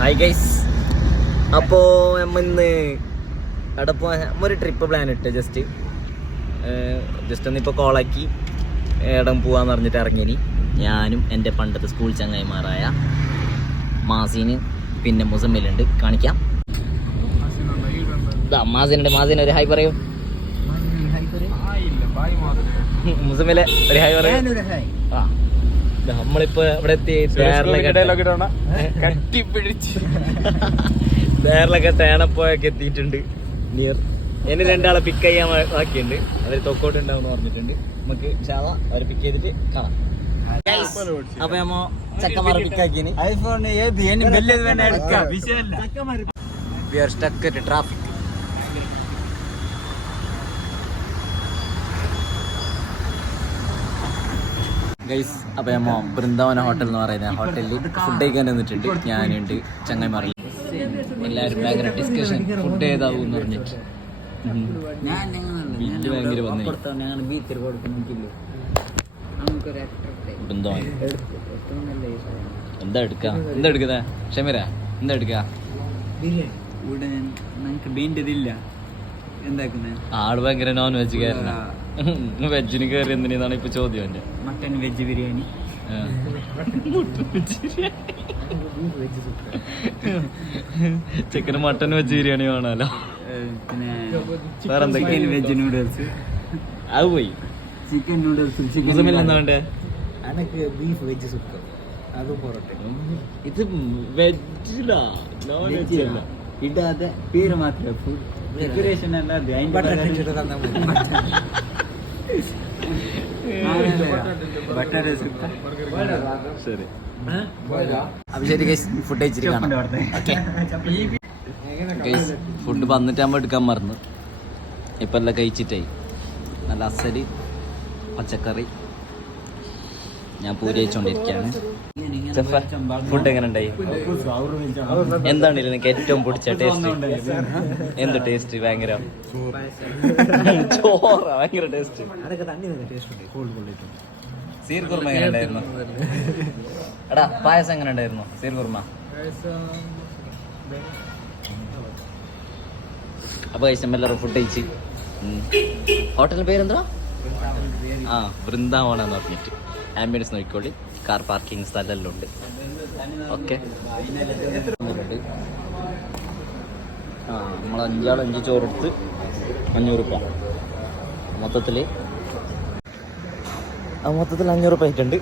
Hi guys. അപ്പോൾ നമ്മൾ ഇന്ന് അവിടെ ഒരു ട്രിപ്പ് പ്ലാൻ ഇട്ട് ജസ്റ്റ് ഒന്നിപ്പോൾ കോളാക്കി ഇടം പോവാന്ന് പറഞ്ഞിട്ട് ഇറങ്ങിനി. ഞാനും എൻ്റെ പണ്ടത്തെ സ്കൂൾ ചങ്ങായിമാരായ മാസീന് പിന്നെ മുസമ്മിലുണ്ട്. കാണിക്കാം. മാസിനുണ്ട്. ഒരു ഹായ് പറയൂ. മുസമ്മിലെ ഒരു ഹായ് പറയൂ. ആ നമ്മളിപ്പോ ഇവിടെ എത്തി. ദേറിലൊക്കെ തേണപ്പോയൊക്കെ എത്തിയിട്ടുണ്ട്. നിയർ ഇനി രണ്ടാളെ പിക്ക് ചെയ്യാൻ ബാക്കിയുണ്ട്. അവർ തൊക്കോട്ട് ഉണ്ടാവും പറഞ്ഞിട്ടുണ്ട്. നമുക്ക് അവരെ പിക്ക് ചെയ്തിട്ട് കാണാം. അപ്പൊ നമ്മ ചക്കമാരെ പിക്കാക്കിന്. ട്രാഫിക്. ഗൈസ്, അപ്പോൾ നമ്മ ബൃന്ദാവന ഹോട്ടൽ എന്ന് പറയുന്ന ഹോട്ടലിൽ ഫുഡ് കഴിക്കാൻ വന്നിട്ടുണ്ട്. ഞാനുണ്ട്, ചങ്ങായിമാറി എല്ലാവരും ഭയങ്കര ഡിസ്കഷൻ ഫുഡ് ഏതാവും എന്ന് പറഞ്ഞിട്ട്. ഭയങ്കര ബൃന്ദാവൻ എന്താ എടുക്കുന്ന ഷമീര എന്താ എടുക്ക? ആള് ഭയങ്കര നോൺ വെജ് കയറണ. വെജിന് കയറി എന്തിനാണ് ഇപ്പൊ ചോദ്യം. എന്റെ മട്ടൻ വെജ് ബിരിയാണി, ചിക്കന് മട്ടൻ വെജ് ബിരിയാണി വേണമല്ലോ. പിന്നെ വേറെ എന്തൊക്കെയാണ്? വെജ് നൂഡിൽസ് അത് പോയി. Chicken noodles. മുസമ്മിൽ എന്താ വേണ്ടേ? എനിക്ക് ബീഫ് വെജ് സുക്ക, അത് പൊറോട്ട. ഇത് വെജിലാ, നോൺ വെജ് അല്ല. ഇടാതെ പേര് മാത്രമേ. ഫുഡ് ഡെക്കറേഷൻ അല്ലാതെ ശരി. അപ്പൊ ശരി ഗൈസ്, ഫുഡ് കഴിച്ചിരിക്കണം. ഗൈസ്, ഫുഡ് വന്നിട്ടാകുമ്പോ എടുക്കാൻ മറന്നു. ഇപ്പൊ എല്ലാം കഴിച്ചിട്ടായി. നല്ല അസല് പച്ചക്കറി. ഞാൻ പൂരി കഴിച്ചോണ്ടിരിക്കുകയാണ്. ഫുഡ് എങ്ങനെ ഉണ്ടായി? എന്താണ് എനിക്ക് ഏറ്റവും പിടിച്ച ടേസ്റ്റ്? എന്ത് ടേസ്റ്റ്? ഭയങ്കര ചോറ, ഭയങ്കര ടേസ്റ്റ്. സീർ കുർമ എങ്ങനെ ഉണ്ടായിരുന്നു? എടാ, പായസം എങ്ങനെ ഉണ്ടായിരുന്നു? സീർ കുർമ. അപ്പൊ കഴിച്ച എല്ലാവരും ഫുഡ് കഴിച്ച്. ഹോട്ടലിന്റെ പേരെന്താ? ആ, വൃന്ദാവനെന്ന് പറഞ്ഞിട്ട്. ആംബിയൻസ് നോക്കിക്കോളി. കാർ പാർക്കിംഗ് സ്ഥലമെല്ലാം ഉണ്ട്. ഓക്കെ. ആ, നമ്മൾ 5 ചോറെടുത്ത് 500 രൂപ മൊത്തത്തിൽ 500 രൂപ ആയിട്ടുണ്ട്.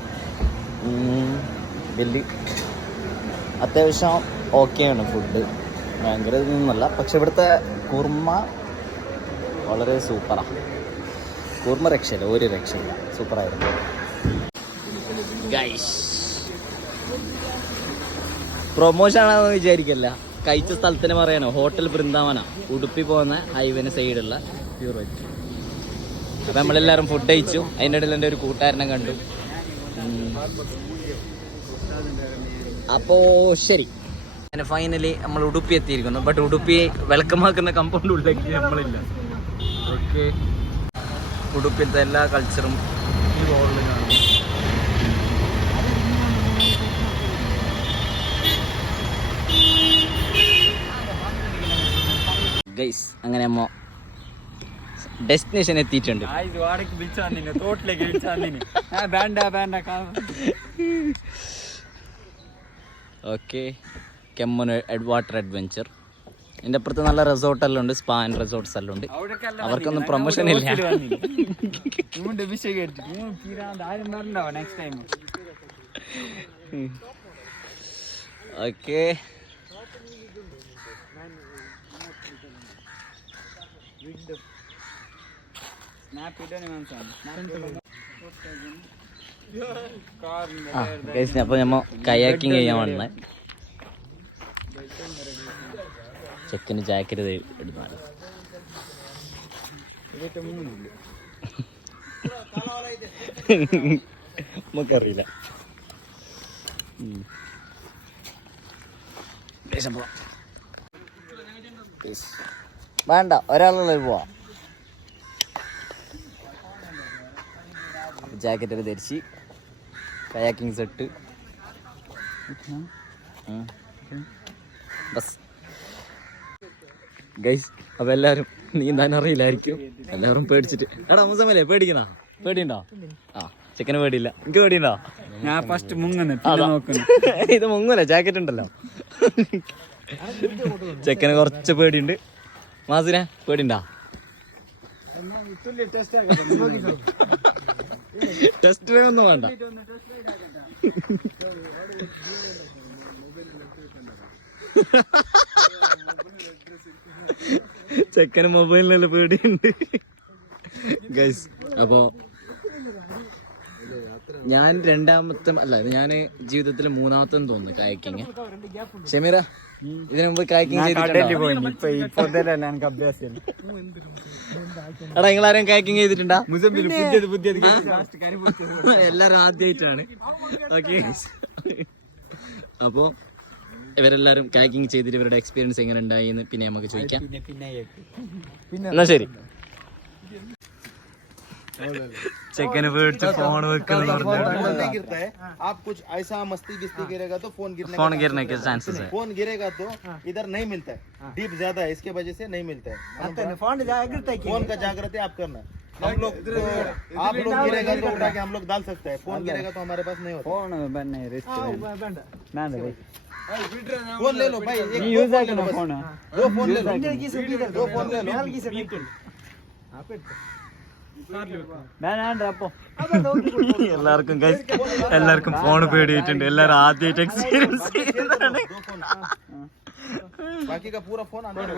ബില്ല് അത്യാവശ്യം ഓക്കെയാണ്. ഫുഡ് ഭയങ്കര ഇതൊന്നുമല്ല. പക്ഷെ ഇവിടുത്തെ കുർമ വളരെ സൂപ്പറാണ്. കുർമ രക്ഷയില്ല, ഒരു രക്ഷയില്ല. സൂപ്പറായിരുന്നു ഗൈസ്. പ്രൊമോഷൻ ആണെന്ന് വിചാരിക്കല്ല, കഴിച്ച സ്ഥലത്തിന് പറയാനോ. ഹോട്ടൽ ബൃന്ദാവന, ഉടുപ്പി പോകുന്ന ഹൈവേന് സൈഡുള്ള പ്യൂർ വെജ്. അപ്പം നമ്മളെല്ലാവരും ഫുഡ് കഴിച്ചു. അതിൻ്റെ ഇടയിൽ എൻ്റെ ഒരു കൂട്ടുകാരനെ കണ്ടു. അപ്പോൾ ശരി, അങ്ങനെ ഫൈനലി നമ്മൾ ഉടുപ്പി എത്തിയിരിക്കുന്നു. ബട്ട് ഉടുപ്പി വെൽക്കം ആക്കുന്ന കമ്പൗണ്ട് ഉള്ളിലേക്ക് നമ്മളില്ല. ഓക്കെ, ഉടുപ്പിലത്തെ എല്ലാ കൾച്ചറും ഈ റോഡിൽ കാണും. ഗൈസ്, അങ്ങനെ അമ്മ ഡെസ്റ്റിനേഷൻ എത്തിയിട്ടുണ്ട്. Okay, Kemmannu water adventure. എൻ്റെ അപ്പുറത്ത് നല്ല റിസോർട്ടെല്ലാം ഉണ്ട്, സ്പാ ആൻഡ് റിസോർട്ട്സ് എല്ലാം ഉണ്ട്. അവർക്കൊന്നും പ്രൊമോഷൻ ഇല്ല. ഓക്കെ, അപ്പൊ നമ്മ കയാക്കിങ് ചെയ്യാൻ വന്നേ. ചെക്കന് ജാക്കറ്റ് ഇടുന്നാണ്. നമുക്കറിയില്ല. വേണ്ട, ഒരാളുള്ള പോവാ. ജാക്കറ്റൊക്കെ ധരിച്ച് കയാക്കിങ് സെറ്റ് ബസ് ഗൈസ്. അപ്പൊ എല്ലാരും നീന്താൻ അറിയില്ലായിരിക്കും, എല്ലാവരും പേടിച്ചിട്ട്. എടാ മുസമല്ലേ പേടിക്കണ? പേടിയുണ്ടോ? ആ ചെക്കന് പേടിയില്ല. എനിക്ക് പേടിയുണ്ടോ? ഞാൻ ഫസ്റ്റ് മുങ്ങുന്നു. ഇത് മുങ്ങൂല, ജാക്കറ്റ് ഉണ്ടല്ലോ. ചെക്കന് കുറച്ച് പേടിയുണ്ട്. മാസിനെ പേടിയുണ്ടോ? ടെസ്റ്റ് ഡ്രൈവ് ഒന്നും വേണ്ട. ചെക്കന് മൊബൈലിനെല്ലാം പേടിയുണ്ട് ഗൈസ്. അപ്പോ ഞാൻ രണ്ടാമത്തെ അല്ല, ഞാൻ ജീവിതത്തിൽ മൂന്നാമത്തെ തോന്നുന്നു കായക്കിങ്. ഷമീറ ഇതിനു മുമ്പ് കായക്കിങ് ചെയ്തിട്ടുണ്ടോ? എടാ നിങ്ങളാരും കായക്കിങ് ചെയ്തിട്ടുണ്ടാ? എല്ലാരും ആദ്യമായിട്ടാണ്. ഓക്കെ അപ്പോ ഇവരെല്ലാരും കായക്കിങ് ചെയ്തിട്ട് ഇവരുടെ എക്സ്പീരിയൻസ് എങ്ങനെ ഉണ്ടായി എന്ന് പിന്നെ നമുക്ക് ചോദിക്കാം. എന്നാ ശരി. ചെക്കന് പേടിച്ച് ഫോൺ വെക്കുന്ന आप कुछ ऐसा मस्ती गिस्ती गिरेगा तो फोन गिरने के चांसेस है. फोन गिरेगा तो इधर नहीं मिलता है, डीप ज्यादा है, इसके वजह से नहीं मिलता है. फोन का जागृति आप करना. हम लोग आप लोग गिरेगा तो उठा के हम लोग डाल सकते हैं. फोन गिरेगा तो हमारे पास नहीं होता. फोन ले लो भाई, एक दो फोन ले लो, दो फोन ले लो, दो फोन ले लो. എല്ലാവർക്കും ഫോൺ പേടിയിട്ടുണ്ട്. എല്ലാരും ആദ്യമായിട്ട് എക്സ്പീരിയൻസ് ചെയ്യുന്നതാണ്. बाकी का पूरा फोन अंदर.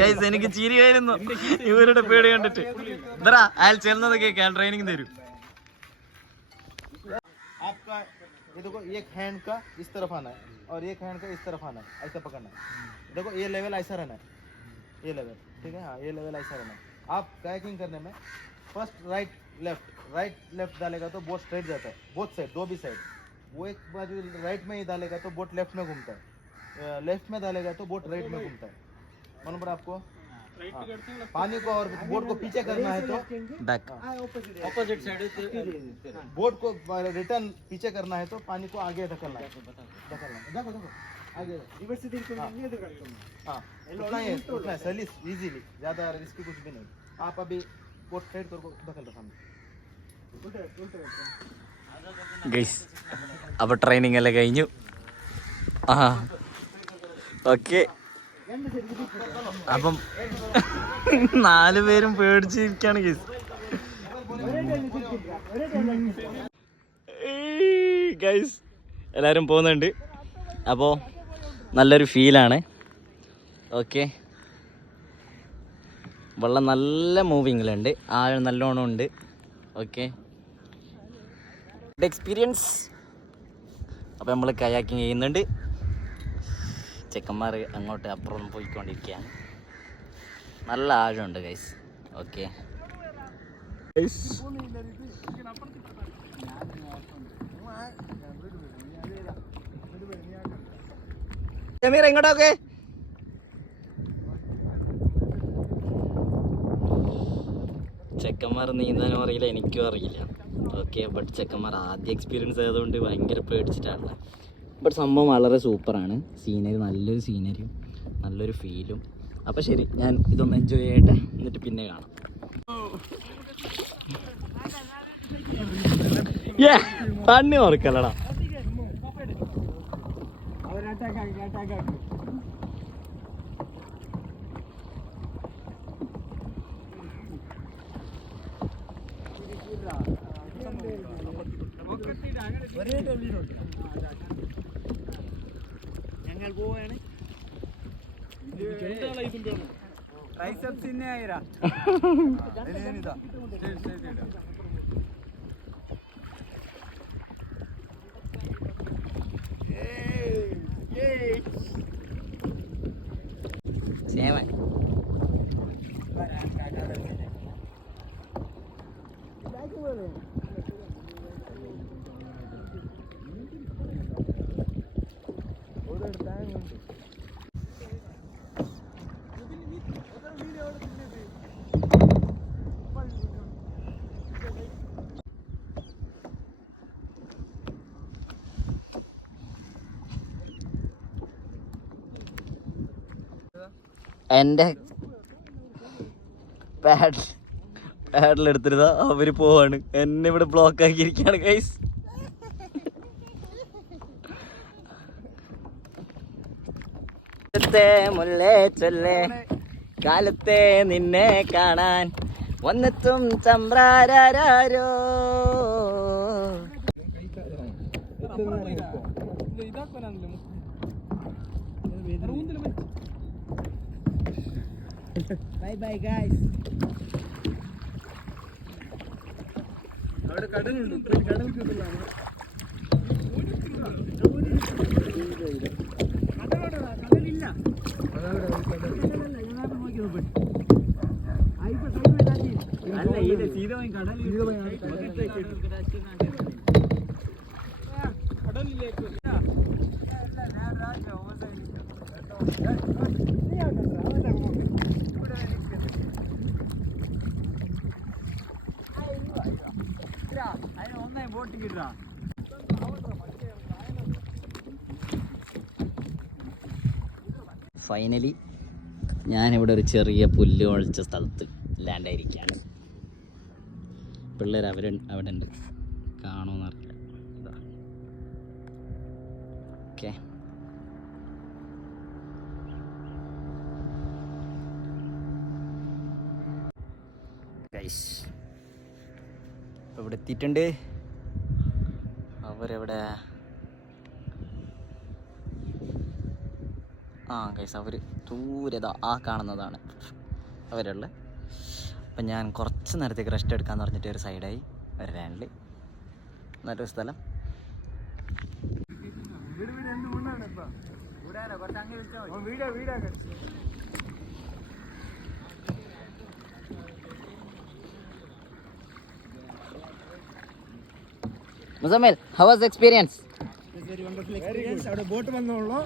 ഗൈസ് എനിക്ക് ചിരി വരുന്നു ഇവരുടെ പേടി കണ്ടിട്ട്. ഇതറാ അയാൾ ചെല്ലുന്നത് കേൾക്കാൻ ട്രെയിനിങ് തരും. आपका ये देखो, एक हैंड का इस तरफ आना है और एक हैंड का इस तरफ आना है, ऐसा पकड़ना है. देखो ये लेवल ऐसा रहना है, ये लेवल ठीक है. हाँ ये लेवल ऐसा रहना है. आप कायाकिंग करने में फर्स्ट राइट लेफ्ट डालेगा तो बोट स्ट्रेट जाता है, बोथ साइड, दो भी साइड. वो एक बाजू राइट में ही डालेगा तो बोट लेफ्ट में घूमता है, लेफ्ट में डालेगा तो बोट राइट में घूमता है. मालूम पड़ा आपको? हाँ. पानी को और बोट को पीछे करना है तो बैक ऑपोजिट साइड बोट को रिटर्न पीछे करना है तो पानी को आगे धकेलना है. देखो आगे रिवर्स से हाँ उतना ही सलीस इजीली, ज्यादा रिस्की कुछ भी नहीं. आप अभी बोट स्ट्रेट करके धकेल दो सामने. ഗൈസ് അപ്പൊ ട്രെയിനിങ് എല്ലാം കഴിഞ്ഞു. ആ ഓക്കെ. അപ്പം 4 പേരും പേടിച്ചിരിക്കാണ് ഗൈസ്. ഗൈസ് എല്ലാവരും പോകുന്നുണ്ട്. അപ്പോൾ നല്ലൊരു ഫീലാണ്. ഓക്കെ വെള്ളം നല്ല മൂവിങ്ങിലുണ്ട്, ആഴ നല്ലോണം ഉണ്ട്. Okay experience. അപ്പോൾ നമ്മൾ കയാക്കിങ് ചെയ്യുന്നുണ്ട്. ചെക്കന്മാർ അങ്ങോട്ട് അപ്പുറം പോയിക്കൊണ്ടിരിക്കുകയാണ്. നല്ല ആഴമുണ്ട് ഗൈസ്. ഓക്കെ സമീർ എങ്ങോട്ടൊക്കെ? ചെക്കന്മാർ നീന്താനും അറിയില്ല, എനിക്കും അറിയില്ല. ഓക്കെ ബട്ട് ചെക്കന്മാർ ആദ്യ എക്സ്പീരിയൻസ് ആയതുകൊണ്ട് ഭയങ്കര പേടിച്ചിട്ടാണ്. ബട്ട് സംഭവം വളരെ സൂപ്പറാണ്. സീനറി നല്ലൊരു സീനറിയും നല്ലൊരു ഫീലും. അപ്പം ശരി, ഞാൻ ഇതൊന്ന് എൻജോയ് ചെയ്യട്ടെ, എന്നിട്ട് പിന്നെ കാണാം. തണ്ണി ഓർക്കല്ലടാ. ഞങ്ങൾ പോവാണ്. ട്രൈസെപ്സിനെ ആയിരാ എൻ്റെ പാഡിലെടുത്തിരുന്ന അവര് പോവാണ്. എന്നെ ഇവിടെ ബ്ലോക്ക് ആക്കിയിരിക്കുകയാണ് ഗൈസ്. മുല്ലേ ചൊല്ലേ കാലത്തെ നിന്നെ കാണാൻ വന്നെത്തും ചമ്പ്രാരോ. Bye bye guys. അവിടെ കടലുണ്ട്, കടലില്ല. അല്ല ഇത് സീത കടലിലേക്ക് ഒന്നായി ബോട്ട് കിട്ടാ. ഫൈനലി ഞാനിവിടെ ഒരു ചെറിയ പുല്ല് മുളച്ച സ്ഥലത്ത് ലാൻഡായിരിക്കുകയാണ്. പിള്ളേർ അവിടെ ഉണ്ട്, കാണുമെന്നറിയില്ല. ഇതാ ഓക്കെ. ഗൈസ് ഇവിടെ എത്തിയിട്ടുണ്ട്. അവരെവിടെ? ഗൈസ് അവർ ദൂരത ആ കാണുന്നതാണ് അവരുള്ള. അപ്പം ഞാൻ കുറച്ച് നേരത്തേക്ക് റെസ്റ്റ് എടുക്കാമെന്ന് പറഞ്ഞിട്ട് ഒരു സൈഡായി വരാനിൽ നല്ലൊരു സ്ഥലം. Muzammil, how was the experience? Very wonderful experience. അവിടെ ബോട്ട് വന്നോളൂ.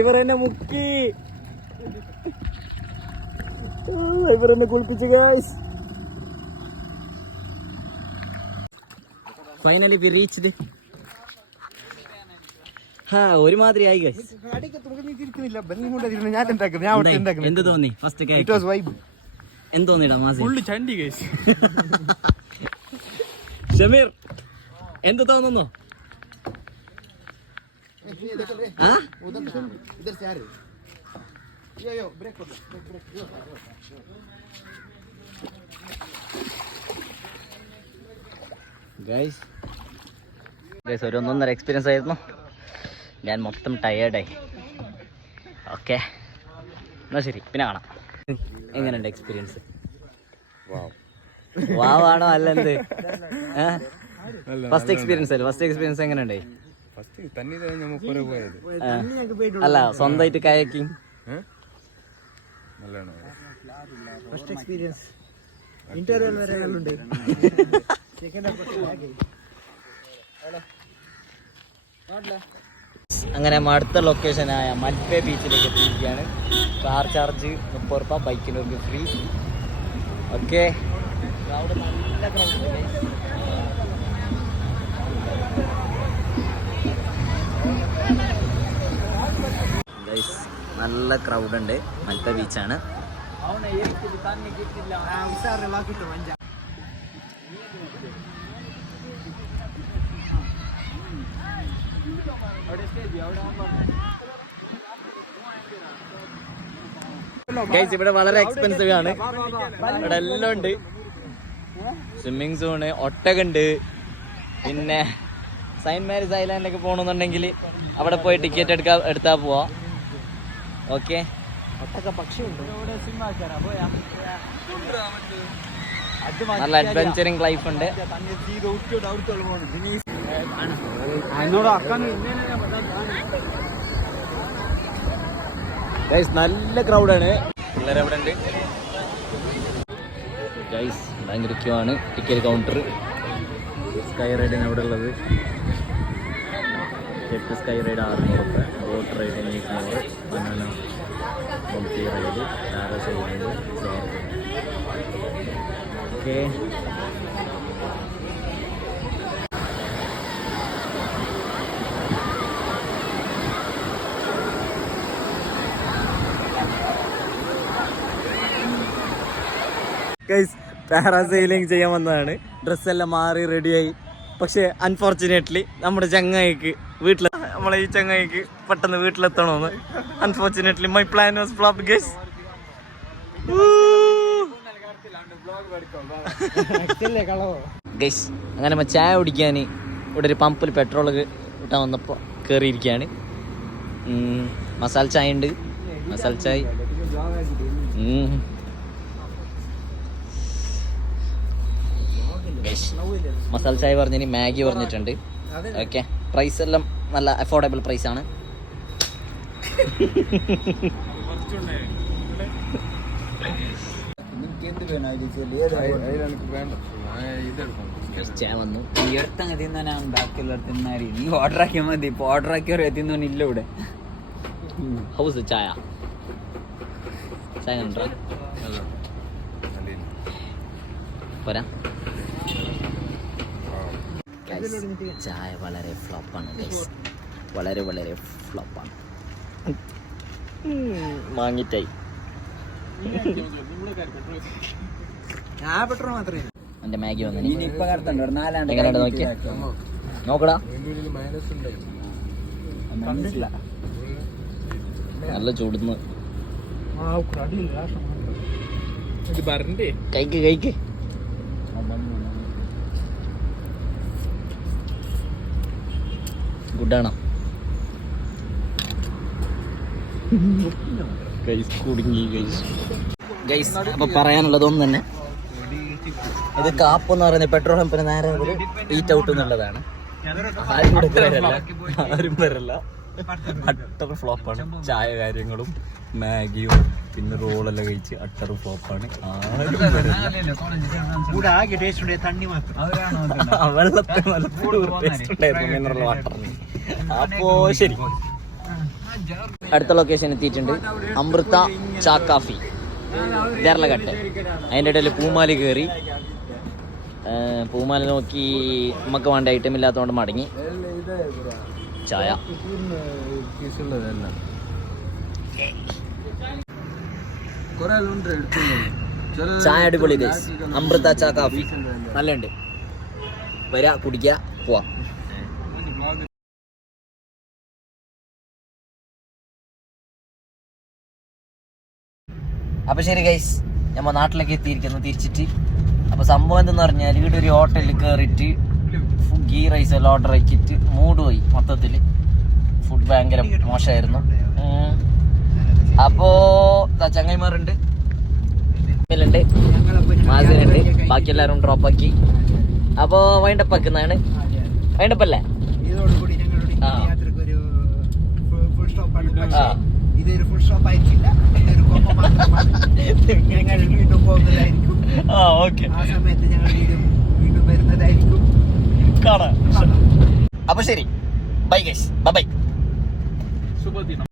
ഇവരെന്നെ മുക്കി, ഇവരെന്നെ കുളിപ്പിച്ചു ഗൈസ്. Finally we reached. ഒരുമാതിരി ആയി ഗൈസ്. എന്ത് തോന്നി ഫസ്റ്റ്? എന്ത് തോന്നിടാ മാസി? ഷമീർ എന്ത് തോന്നുന്നു? ഗൈസ് ഒരു 1.5 എക്സ്പീരിയൻസ് ആയിരുന്നു. ഞാൻ മൊത്തം ടയേർഡായി. ഓക്കെ എന്നാൽ ശരി, പിന്നെ കാണാം. എങ്ങനെയുണ്ട് എക്സ്പീരിയൻസ്? വാവാണോ അല്ലെന്ത്? ഫസ്റ്റ് എക്സ്പീരിയൻസ് അല്ലേ? ഫസ്റ്റ് എക്സ്പീരിയൻസ് എങ്ങനെയുണ്ടായി? അല്ല സ്വന്തമായിട്ട് കയാക്കിങ് ഫസ്റ്റ് എക്സ്പീരിയൻസ്. ഇന്റർവെൽ വരെ ഉണ്ട്. അങ്ങനെ അടുത്ത ലൊക്കേഷനായ മൽപ്പേ ബീച്ചിലേക്ക് എത്തിയിരിക്കുകയാണ്. കാർ ചാർജ് 30 രൂപ, ബൈക്കിനവർക്ക് ഫ്രീ. ഓക്കെ അവിടെ നല്ല ഗൈസ്, നല്ല ക്രൗഡ് ഉണ്ട്. മൽപ്പേ ബീച്ചാണ്. ഗൈസ് ഇവിടെ വളരെ എക്സ്പെൻസീവ് ആണ്. ഇവിടെ എല്ലാം ഉണ്ട്. സ്വിമ്മിങ് സോണ്, ഒട്ടകുണ്ട്. പിന്നെ സെയിന്റ് മേരീസ് ഐലാൻഡിലേക്ക് പോകണമെന്നുണ്ടെങ്കിൽ അവിടെ പോയി ടിക്കറ്റ് എടുത്താൽ പോവാ. ഓക്കെ നല്ല അഡ്വഞ്ചറിങ് ലൈഫ് ഉണ്ട്. ഗൈസ് നല്ല ക്രൗഡാണ്. പിള്ളേർ എവിടെ ഉണ്ട് ഗൈസ്? ഭയങ്കര ക്യൂ ആണ്. Ticket counter. സ്കൈ റൈഡിന് അവിടെ ഉള്ളത്. ജെറ്റ് സ്കൈ റൈഡ് 600 രൂപ, boat ride 800, banana bumpy ride, parasailing 100 രൂപ. ഓക്കെ ഗൈസ് പാരാസൈലിംഗ് ചെയ്യാൻ വന്നതാണ്. ഡ്രസ്സെല്ലാം മാറി റെഡിയായി. പക്ഷേ അൺഫോർച്ചുനേറ്റ്ലി നമ്മുടെ ചങ്ങായിക്ക് നമ്മളെ ഈ ചങ്ങായിക്ക് പെട്ടെന്ന് വീട്ടിലെത്തണമെന്ന്. Unfortunately my plan was flop guys. Guys അങ്ങനെ നമ്മൾ ചായ കുടിക്കാൻ ഇവിടെ ഒരു പമ്പിൽ പെട്രോൾ കിട്ടാൻ വന്നപ്പോൾ കയറിയിരിക്കുകയാണ്. മസാല ചായ ഉണ്ട്. മസാല ചായ മസാല ചായ പറഞ്ഞിന് മാഗി പറഞ്ഞിട്ടുണ്ട്. ഓക്കെ, പ്രൈസ് എല്ലാം നല്ല അഫോർഡബിൾ പ്രൈസ് ആണ്. ചായ വന്നു. ഈ അടുത്തങ്ങ് തിന്നാനാണ് ബാക്കിയുള്ള തിന്നാരി. നീ ഓർഡർ ആക്കിയാൽ മതി. ഇപ്പൊ ഓർഡർ ആക്കിയവരെ തിന്നോന്നില്ല ഇവിടെ. ഹൗസ് ചായ ചായ കണ്ടോ പോരാ. ചായ വളരെ ഫ്ലോപ്പാണ് ഗൈസ്, വളരെ വളരെ ഫ്ലോപ്പാണ്. വാങ്ങിട്ടായി എന്റെ മാഗി വന്നു. ഇപ്പൊ കടത്തണ്ടോ നാലാണ്ട് എങ്ങനെയുണ്ട് നോക്കിയാ നോക്കടാ. നല്ല ചൂടുന്നു. കഴിക്ക് കഴിക്ക്. ഗുഡാണോ ഗൈസ്? കുടുങ്ങി ഗൈസ്. ഗൈസ് അപ്പൊ പറയാനുള്ളതൊന്നും തന്നെ, ഇത് കാപ്പ് എന്ന് പറയുന്നത് പെട്രോൾ പമ്പിന് നേരെ ഈറ്റ് ഔട്ട് എന്നുള്ളതാണ്. ആരും വരല്ല. അട്ടർ ഫ്ലോപ്പാണ്. ചായ കാര്യങ്ങളും മാഗിയും പിന്നെ റോളെല്ലാം കഴിച്ച് അട്ടർ ഫ്ലോപ്പാണ്. അപ്പോ ശരി, അടുത്ത ലൊക്കേഷൻ എത്തിയിട്ടുണ്ട്. അമൃത ചാ കാഫി കേരളഘട്ട്. അതിൻ്റെ ഇടയിൽ പൂമാലി കയറി. പൂമാല നോക്കി നമുക്ക് വേണ്ട ഐറ്റം ഇല്ലാത്തതുകൊണ്ട് മടങ്ങി. ചായ ചായ അടിപൊളി ഗൈസ്. അമൃത ചാ കാഫി നല്ലുണ്ട്. വരാ കുടിക്കുക പോവാ. അപ്പൊ ശരി ഗൈസ്, നമ്മ നാട്ടിലേക്ക് എത്തിയിരിക്കുന്നു തിരിച്ചിട്ട്. അപ്പൊ സംഭവം എന്തെന്ന് പറഞ്ഞാൽ ഇവിടെ ഒരു ഹോട്ടലിൽ കയറിയിട്ട് ഗീ റൈസ് എല്ലാം ഓർഡർ ആക്കിയിട്ട് മൂഡ് പോയി മൊത്തത്തിൽ. ഫുഡ് ഭയങ്കര മോശമായിരുന്നു. അപ്പോ ചങ്ങായിമാരുണ്ട്, മാസിനുണ്ട്, ബാക്കി എല്ലാവരും ഡ്രോപ്പ് ആക്കി. അപ്പോ വൈൻഡപ്പ് ആക്കുന്നതാണ്. വൈൻഡപ്പ് അല്ലേ? ഇതൊരു ഫുൾ സ്റ്റോപ്പ് ആയിരിക്കില്ല, ഇതൊരു കോമ മാത്രമാണ്. ഞങ്ങൾ വീണ്ടും പോകുന്നതായിരിക്കും. ആ സമയത്ത് ഞങ്ങൾ വീണ്ടും വരുന്നതായിരിക്കും. കാണാം. അപ്പൊ ശരി, ബൈ ഗൈസ്, ബൈ.